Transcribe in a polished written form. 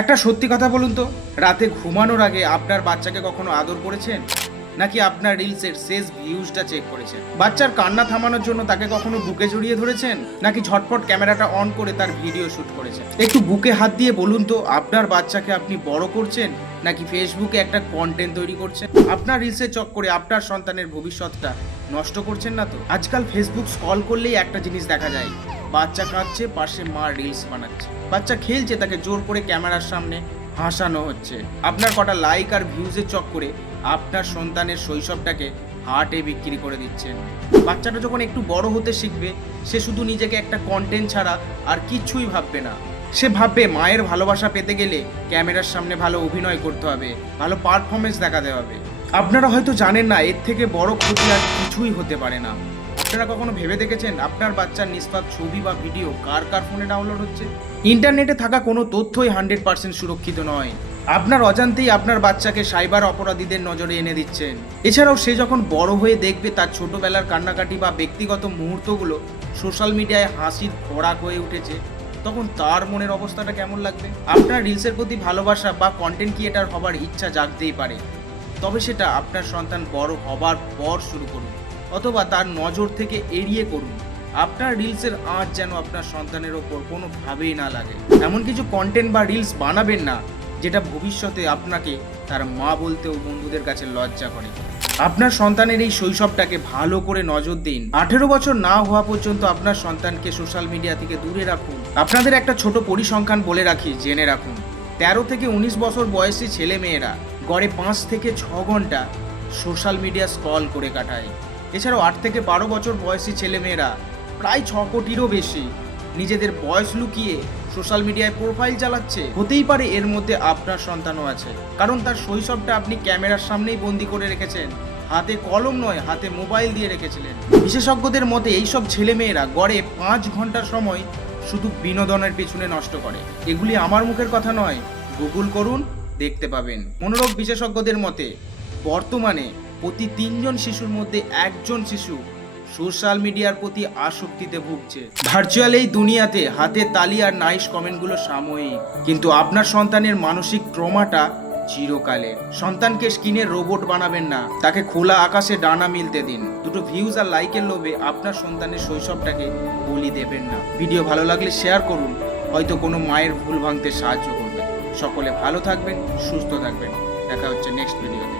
একটা সত্যি কথা বলুন তো, রাতে ঘুমানোর আগে আপনার বাচ্চাকে কখনো আদর করেছেন? নাকি আপনার রিলসের শেষ ভিউজটা চেক করেছেন? বাচ্চার কান্না থামানোর জন্য তাকে কখনো বুকে জড়িয়ে ধরেছেন? নাকি ঝটপট ক্যামেরাটা অন করে তার ভিডিও শুট করেছেন? একটু বুকে হাত দিয়ে বলুন তো, আপনার বাচ্চাকে আপনি বড় করছেন নাকি ফেসবুকে একটা কন্টেন্ট তৈরি করছেন? আপনার রিলসের চক্করে আপনার সন্তানের ভবিষ্যৎটা নষ্ট করছেন না তো? আজকাল ফেসবুক স্ক্রল করলেই একটা জিনিস দেখা যায়, বাচ্চা কাঁদছে, পাশে মা রিলস বানাচ্ছে। বাচ্চা খেলছে, তাকে জোর করে ক্যামেরার সামনে হাসানো হচ্ছে। আপনার কটা লাইক আর ভিউজের চক্করে আপনার সন্তানের শৈশবটাকে হাটে বিক্রি করে দিচ্ছেন। বাচ্চাটা যখন একটু বড় হতে শিখবে, সে শুধু নিজেকে একটা কন্টেন্ট ছাড়া আর কিছুই ভাববে না। সে ভাববে মায়ের ভালোবাসা পেতে গেলে ক্যামেরার সামনে ভালো অভিনয় করতে হবে, ভালো পারফরমেন্স দেখাতে হবে। আপনারা হয়তো জানেন না, এর থেকে বড় ক্ষতি আর কিছুই হতে পারে না। আপনারা কখনো ভেবে দেখেছেন আপনার বাচ্চার নিষ্পাপ ছবি বা ভিডিও কার কার ফোনে ডাউনলোড হচ্ছে? ইন্টারনেটে থাকা কোনো তথ্যই 100% সুরক্ষিত নয়। আপনার অজান্তেই আপনার বাচ্চাকে সাইবার অপরাধীদের নজরে এনে দিচ্ছেন। এছাড়াও সে যখন বড় হয়ে দেখবে তার ছোটবেলার কান্নাকাটি বা ব্যক্তিগত মুহূর্তগুলো সোশ্যাল মিডিয়ায় হাসির খোরাক হয়ে উঠেছে, তখন তার মনের অবস্থাটা কেমন লাগবে? আপনার রিলসের প্রতি ভালোবাসা বা কন্টেন্ট ক্রিয়েটার হবার ইচ্ছা জাগতেই পারে, তবে সেটা আপনার সন্তান বড় হবার পর শুরু করুন, অথবা তার নজর থেকে এড়িয়ে করুন। আপনার রিলসের আঁচ যেন আপনার সন্তানের ওপর কোনোভাবেই না লাগে। এমন কিছু কন্টেন্ট বা রিলস বানাবেন না যেটা ভবিষ্যতে আপনাকে তার মা বলতেও বন্ধুদের কাছে লজ্জা করে। আপনার সন্তানের এই শৈশবটাকে ভালো করে নজর দিন। 18 বছর না হওয়া পর্যন্ত আপনার সন্তানকে সোশ্যাল মিডিয়া থেকে দূরে রাখুন। আপনাদের একটা ছোট পরিসংখ্যান বলে রাখি, জেনে রাখুন। 13 থেকে 19 বছর বয়সী ছেলে মেয়েরা গড়ে 5 থেকে 6 ঘন্টা সোশ্যাল মিডিয়া স্ক্রল করে কাটায়। এছাড়াও 8 থেকে 12 বছর বয়সী ছেলেমেয়েরা প্রায় 6 কোটিরও বেশি নিজেদের বয়স লুকিয়ে সোশ্যাল মিডিয়ায় প্রোফাইল চালাচ্ছে। হতেই পারে এর মধ্যে আপনার সন্তানও আছে, কারণ তার শৈশবটা আপনি ক্যামেরার সামনেই বন্দি করে রেখেছেন। হাতে কলম নয়, হাতে মোবাইল দিয়ে রেখেছিলেন। বিশেষজ্ঞদের মতে এইসব ছেলেমেয়েরা গড়ে 5 ঘন্টা সময় শুধু বিনোদনের পিছনে নষ্ট করে। এগুলি আমার মুখের কথা নয়, গুগল করুন, দেখতে পাবেন। মনোরোগ বিশেষজ্ঞদের মতে বর্তমানে প্রতি 3 জন শিশুর মধ্যে 1 জন শিশু সোশ্যাল মিডিয়ার প্রতি আসক্তিতে ভুগছে। ভার্চুয়াল এই দুনিয়াতে হাতে তালি আর নাইস কমেন্টগুলো সাময়িক, কিন্তু আপনার সন্তানের মানসিক ট্রমাটা চিরকালের। সন্তানকে স্ক্রিনের রোবট বানাবেন না, তাকে খোলা আকাশে ডানা মিলতে দিন। দুটো ভিউজ আর লাইকের লোভে আপনার সন্তানের শৈশবটাকে বলি দেবেন না। ভিডিও ভালো লাগলে শেয়ার করুন, হয়তো কোনো মায়ের ভুল ভাঙতে সাহায্য করবে। সকলে ভালো থাকবেন, সুস্থ থাকবেন। দেখা হচ্ছে নেক্সট ভিডিওতে।